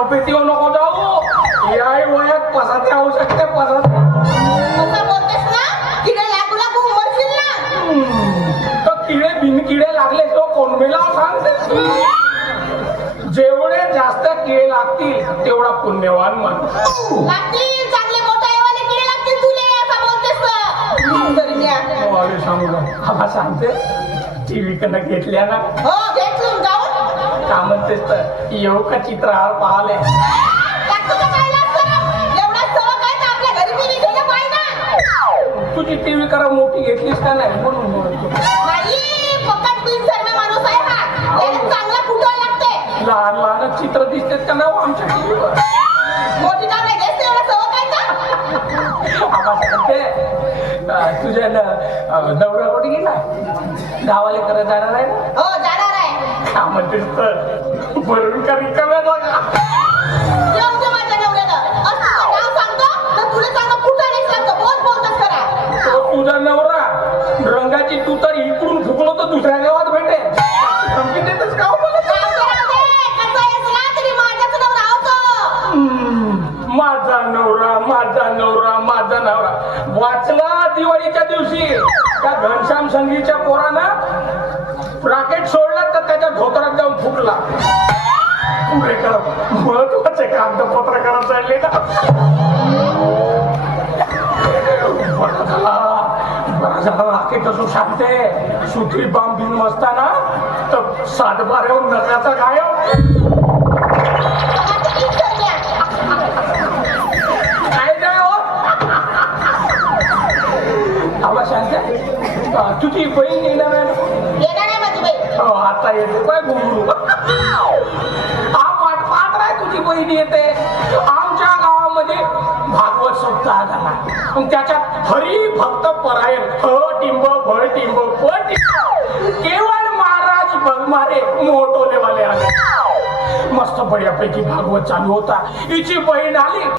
तब्येतीवर नको जाऊ. याही वयात पसाते पसाते. असं बोलतेस ना? किडे बिनकिडे लागले तो कोण मेला सांगते. जेवढे जास्त किडे लागतील तेवढा पुण्यवान मान दरम्या. सांगू आम्हा सांगते. टीव्ही कडनं घेतल्या ना. हो का म्हणतेस तर येऊ का चित्रहार पाहाले. तुझी टीव्ही करा मोठी घेतलीस का नाही? म्हणून लहान लहान चित्र दिसतेत का नाही हो आमच्या टीव्हीवर तुझ्या नवरा कुठे गेला? गावाला करत जाणार आहे ना? तर भरून का रिकाम्या जागा असं तुझं नवरा. रंगाची तू तर इकडून फुकलो तर दुसऱ्या गावात भेटे धमकी देतेस का हो माझा नवरा माझा नवरा माझा नवरा. वाचला दिवाळीच्या दिवशी. त्या घनश्याम संगीच्या पोरानं. राकेट त्याच्या धोतरात जाऊन फुकला पुढे कर. महत्त्वाचे तर पत्रकारात चालले ना. बरं झाला बरं झाला राकेट असू सांगते बिन असताना तर सातबाऱ्यावर नकाचा गायब काय हो? शांत तुझी बहीण येणार आहे ना? येणार आहे माझी बाई हो आता येते काय बोलू? हा पात्र आहे तुझी बहीण येते. आमच्या गावामध्ये भागवत सप्ताह झाला मग त्याच्यात हरी भक्त परायण. ह टिंब भळ टिंब प टिंब. केवळ महाराज बगमारे मोठोलेवाले आले. मस्त बढ्यापैकी भागवत चालू होता. हिची बहीण आली.